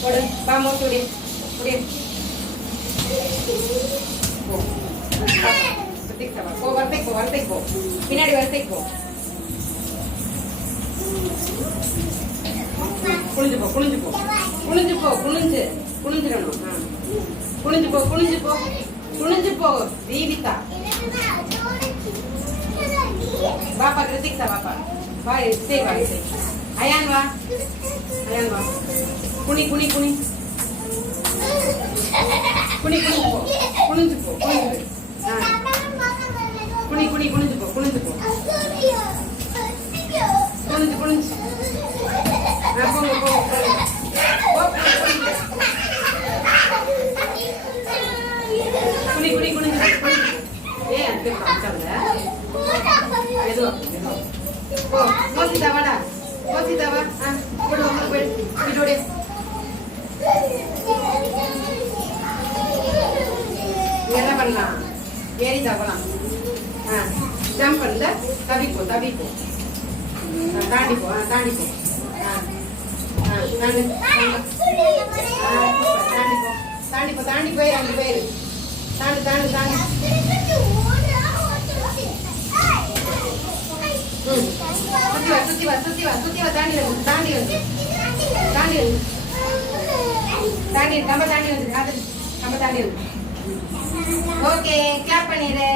போடு பாமோ சுடி சுடி போ வரத்தைக்கு போ பின்னாடி வரத்தைக்கு போ குனிஞ்சிடணும் குனிஞ்சு போ ஜீவிதா பாப்பா கிருத்திக்ஸா பாப்பா வா இசை அயான் வா குனி குனிஞ்சு போ குனிஞ்சு என்ன பண்ணலாம் ஏறி தவலாம் ஜம்ப் பண்ணல தவிப்போ தாண்டிப்போ தாண்டி போய் அஞ்சு பேரு தாண்டு சுத்தி வா தாண்டி வந்து நம்ம தாண்டி வந்து ஓகே கிளாப் பண்ணிடு.